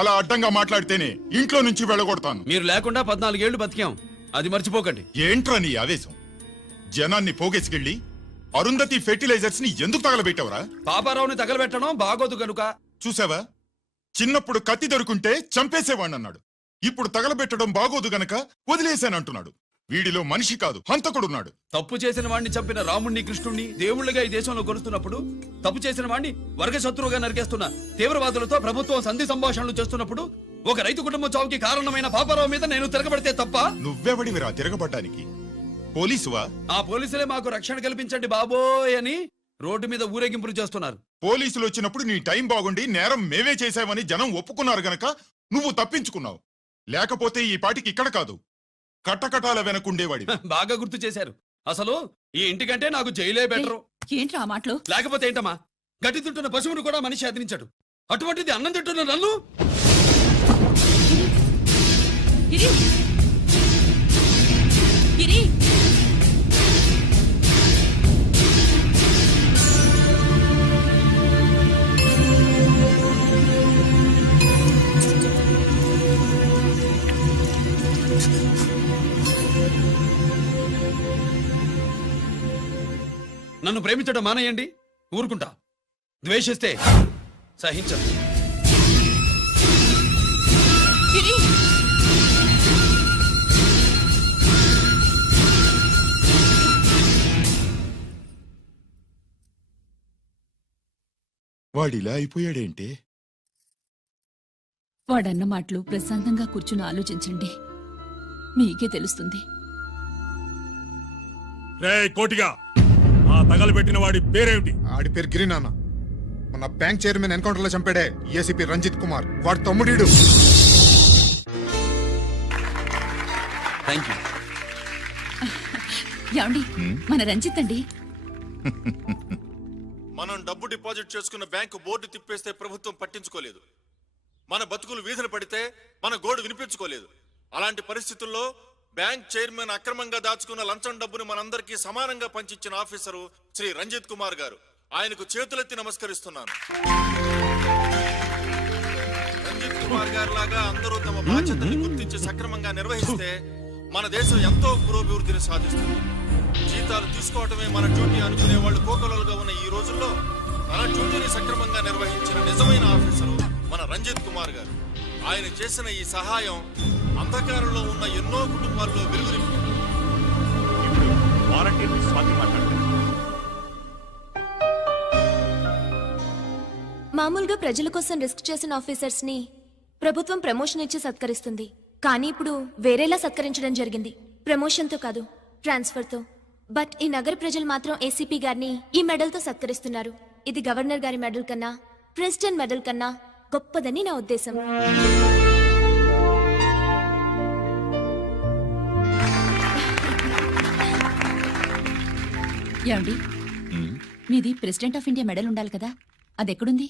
అలా అడ్డంగా మాట్లాడితేనే ఇంట్లో నుంచి వెళ్ళగొడతాను. మీరు లేకుండా 14 ఏళ్లు బతికాం, అది మర్చిపోకండి. ఏంట్రా నీ ఆవేశం? జనాన్ని పోగేసుకెళ్ళి అరుంధతి ఫెర్టిలైజర్స్ ని ఎందుకు తగలబెట్టావురా? పాపారావుని తగలబెట్టడం బాగోదు గనుక. చూసావా, చిన్నప్పుడు కత్తి దొరుకుంటే చంపేసేవాణ్ణన్నాడు. ఇప్పుడు తగలబెట్టడం బాగోదు గనక వదిలేశానంటున్నాడు. వీడిలో మనిషి కాదు, హంతకుడున్నాడు. తప్పు చేసిన వాడిని చంపిన రాముణ్ణి, కృష్ణుణ్ణి దేవుళ్ళుగా ఈ దేశంలో కొలుస్తున్నప్పుడు, తప్పు చేసిన వాడిని వర్గ శత్రువుగా నరికేస్తున్న తీవ్రవాదులతో ప్రభుత్వం సంధి సంభాషణలు చేస్తున్నప్పుడు, ఒక రైతు కుటుంబం చావుకి కారణమైన పాపారావు మీద నేను తిరగబడితే తప్ప? నువ్వెవడివిరా తిరగబడ్డానికి? పోలీసువా? ఆ పోలీసులే మాకు రక్షణ కల్పించండి బాబోయ్ అని రోడ్డు మీద ఊరేగింపులు చేస్తున్నారు. పోలీసులు వచ్చినప్పుడు నీ టైం బాగుండి నేరం మేమే చేశామని జనం ఒప్పుకున్నారు గనక నువ్వు తప్పించుకున్నావు. లేకపోతే ఈ పాటికి ఇక్కడ కాదు, కట్టకటాల వెనకుండేవాడి. బాగా గుర్తు చేశారు. అసలు ఈ ఇంటికంటే నాకు జైలే బెటరు. ఏంట్రా ఆ మాటలు? లేకపోతే ఏంటమ్మా, గడ్డి తింటున్న పశువును కూడా మనిషి అదిరించాడు. అటువంటిది అన్నం తింటున్న నన్ను. గిరి గిరి నన్ను ప్రేమించడం మానేయండి, ఊరుకుంటా. ద్వేషిస్తే సహించదు. గిరి వాడిలా అయిపోయాడేంటే? వాడన్న మాటలు ప్రశాంతంగా కూర్చుని ఆలోచించండి, మీకే తెలుస్తుంది. రే కోటిగా, ఆ తగలబెట్టిన వాడి పేరేమిటి? ఆడి పేరు గిరి నాన్న. మన బ్యాంక్ చైర్మన్ ఎన్కౌంటర్ లో చంపాడే ఏసీపీ రంజిత్ కుమార్, వాడి తమ్ముడీడు. Thank you. ఏమండి, మన రంజిత్ అండి. మనం డబ్బు డిపాజిట్ చేసుకున్న బ్యాంకు బోర్డు తిప్పేస్తే ప్రభుత్వం పట్టించుకోలేదు. మన బతుకులు వీధులు పడితే మన గోడు వినిపించుకోలేదు. అలాంటి పరిస్థితుల్లో బ్యాంక్ చైర్మన్ అక్రమంగా దాచుకున్న లంచం డబ్బును మనందరికీ సమానంగా పంచిచ్చిన ఆఫీసరు శ్రీ రంజిత్ కుమార్ గారు. ఆయనకు చేతులెత్తి నమస్కరిస్తున్నాను. రంజిత్ కుమార్ గారి లాగా అందరూ తమ బాధ్యతని గుర్తించి సక్రమంగా నిర్వహిస్తే మన దేశం ఎంతో పురోభివృద్ధిని సాధిస్తుంది. జీతాలు తీసుకోవటమే మన డ్యూటీ అనుకునే వాళ్ళు కోకొలలుగా ఉన్న ఈ రోజుల్లో తన డ్యూటీని సక్రమంగా నిర్వహించిన నిజమైన ఆఫీసరు మన రంజిత్ కుమార్ గారు. ఆయన చేసిన ఈ సహాయం అంధకారంలో ఉన్న ఎన్నో కుటుంబాల్లో వెలుగు నింపింది. మామూలుగా ప్రజల కోసం రిస్క్ చేసిన ఆఫీసర్స్ ని ప్రభుత్వం ప్రమోషన్ ఇచ్చి సత్కరిస్తుంది. కానీ ఇప్పుడు వేరేలా సత్కరించడం జరిగింది. ప్రమోషన్ తో కాదు, ట్రాన్స్ఫర్ తో. బట్ ఈ నగర ప్రజలు మాత్రం ఏసీపీ గారిని ఈ మెడల్ తో సత్కరిస్తున్నారు. ఇది గవర్నర్ గారి మెడల్ కన్నా, ప్రెసిడెంట్ మెడల్ కన్నా గొప్పదని నా ఉద్దేశం. ఏమండి, మీది ప్రెసిడెంట్ ఆఫ్ ఇండియా మెడల్ ఉండాలి కదా, అది ఎక్కడుంది?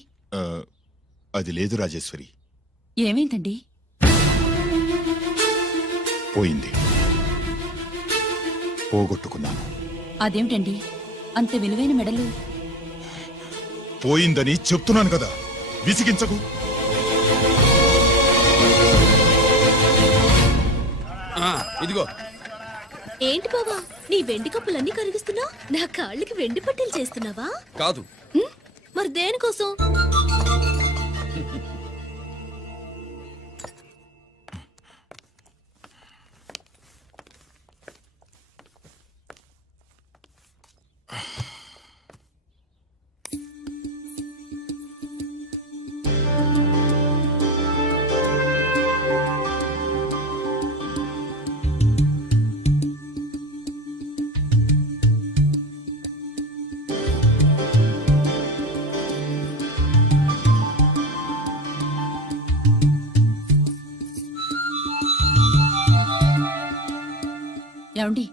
అది లేదు రాజేశ్వరి, ఏమైందండి? పోయింది, పోగొట్టుకున్నాను. అదేమిటండి అంత విలువైన మెడలు? పోయిందని చెప్తున్నాను కదా, విసిగించకు. ఇదిగో. ఏంటి బాబా, నీ వెండి కప్పులన్నీ కరిగిస్తున్నా? నా కాళ్ళకి వెండి పట్టీలు చేస్తున్నావా? కాదు. మరి దేనికోసం? ఏమండి,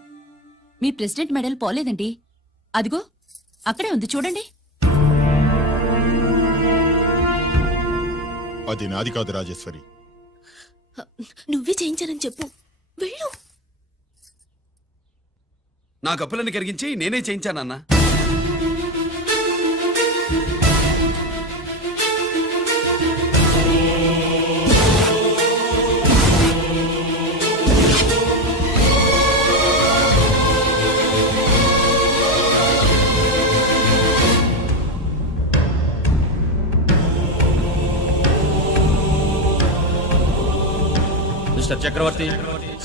మీ ప్రెసిడెంట్ మెడల్ పోలేదండి, అదిగో అక్కడే ఉంది చూడండి. అది నాది కాదు రాజేశ్వరి. నువ్వే చేయించానని చెప్పు, వెళ్ళు. నా కప్పులని కరిగించి నేనే చేయించానన్నా. Mr. Chakravarti,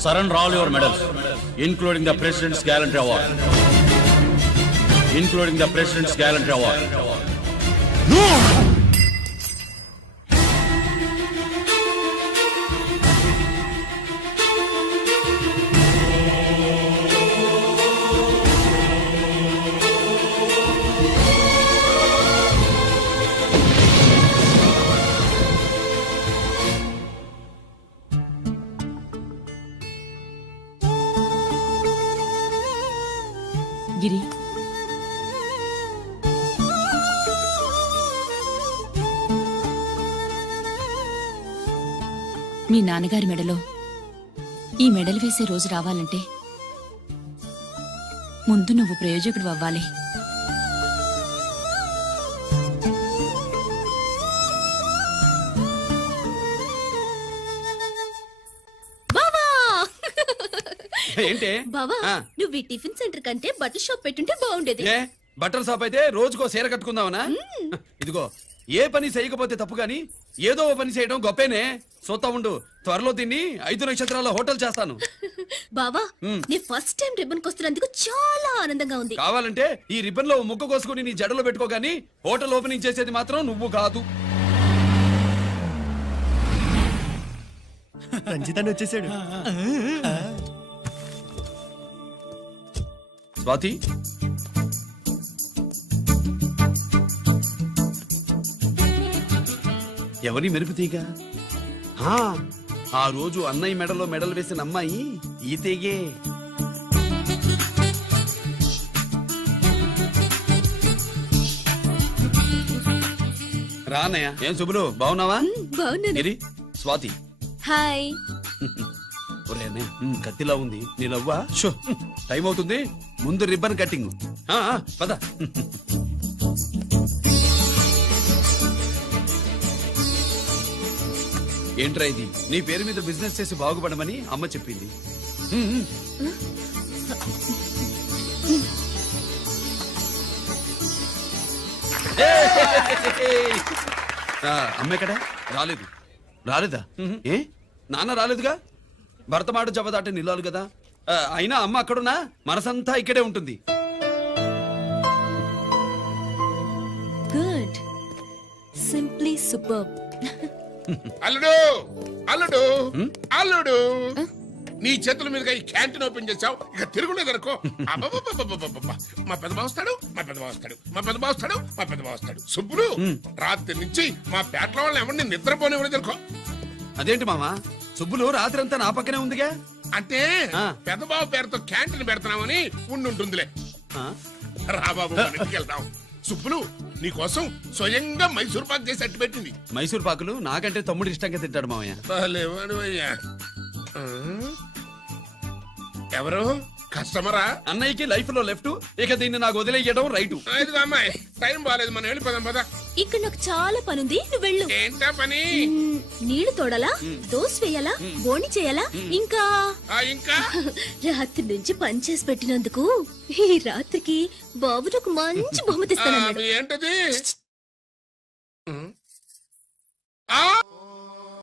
surrender all your medals, including the President's Gallantry Award. Including the President's Gallantry Award. No! గిరి మీ నాన్నగారి మెడలో ఈ మెడలు వేసే రోజు రావాలంటే ముందు నువ్వు ప్రయోజకుడు అవ్వాలి. బావా ఏంటే బావా ఆ. నువ్వు ఈ టిఫిన్ సెంటర్ కంటే బట్టల షాప్ పెట్టుంటే బాగుండేది. ఏ బట్టల షాప్ అయితే రోజుకో చీర కట్టుకుందామనా? ఇదిగో ఏ పని చేయకపోతే తప్పు గాని ఏదో ఓ పని చేయడం గొప్పేనే. సోతా ఉండు, త్వరలో తిని 5 నక్షత్రాల హోటల్ చేస్తాను. బావా నీ ఫస్ట్ టైం రిబ్బన్ కొస్తున్నందుకు చాలా ఆనందంగా ఉంది. కావాలంటే ఈ రిబ్బన్ లో ముక్క కోసుకుని నీ జడలో పెట్టుకోగాని హోటల్ ఓపెనింగ్ చేసేది మాత్రం నువ్వు కాదు. రంజితాన్ని వచ్చేసాడు. స్వాతి, ఎవరి మెరుపుతీగా? ఆ రోజు అన్నయ్య మెడలో మెడలు వేసిన అమ్మాయి ఈతేగే. రా అన్నయ్య. ఏం శుభులు, బాగున్నావా? బాగున్నాను. గిరి, స్వాతి. హాయ్. ఒరే అన్నయ్య, కత్తిలా ఉంది నీ లవ్వా? షో, టైం అవుతుంది, ముందు రిబ్బన్ కట్టింగ్. పద. ఏంట్రా ఇది? నీ పేరు మీద బిజినెస్ చేసి బాగుపడమని అమ్మ చెప్పింది. అమ్మ ఎక్కడ? రాలేదు. రాలేదా? ఏ నాన్న రాలేదుగా? భర్త మాట జబదాట నిల్లాలి కదా. అయినా అమ్మ అక్కడున్నా మనసంతా ఇక్కడే ఉంటుంది. Good, simply super. అల్లుడు అల్లుడు అల్లుడు, నీ చేతుల మీదుగా ఈ క్యాంటీన్ ఓపెన్ చేసావు, ఇక తిరుగులేదు అనుకో. అబ్బబ్బబ్బబ్బబ్బబ్బబ్బ. మా పెద్ద బావస్తాడు, మా పెద్ద బావస్తాడు, మా పెద్ద బావస్తాడు, మా పెద్ద బావస్తాడు. సుబ్బులు రాత్రి నుంచి మా పేటల వాళ్ళని ఎవరిని నిద్రపోనివ్వలేదు అనుకో. అదేంటి మామా, సుబ్బులు రాత్రి అంతా నా పక్కనే ఉందిగా? అంటే పెద్ద బావ పేరుతో క్యాంటీన్ పెడుతున్నామని ఉండుంటుందిలే. రా బాబు, మన ఇంటికి వెళ్దాం. సుబ్బులు నీకోసం స్వయంగా మైసూర్ పాక్ చేసి అట్టు పెట్టింది. మైసూర్ పాకులు నాకంటే తమ్ముడు ఇష్టంగా తింటాడు మామయ్య. భలేవాడివయ్యా. ఎవరు కస్టమరా? అన్నయ్యకి లైఫ్ లో లెఫ్ట్, ఇక దీన్ని నాకు వదిలేయడం రైట్. ఇదిగో అమ్మాయి, టైం బాగాలేదు, మనం వెళ్ళిపోదాం పద. ఇక్కడ నాకు చాలా పనుంది, నువ్వు వెళ్ళు. ఏంటా పని? నీళ్లు తోడాలా, దోశ వేయాలా, బోణి చేయాలా, ఇంకా ఇంకా రాత్రి నుంచి పని చేసి పెట్టినందుకు ఈ రాత్రికి బాబు నాకు మంచి బహుమతి ఇస్తానన్నాడు. ఏంటది?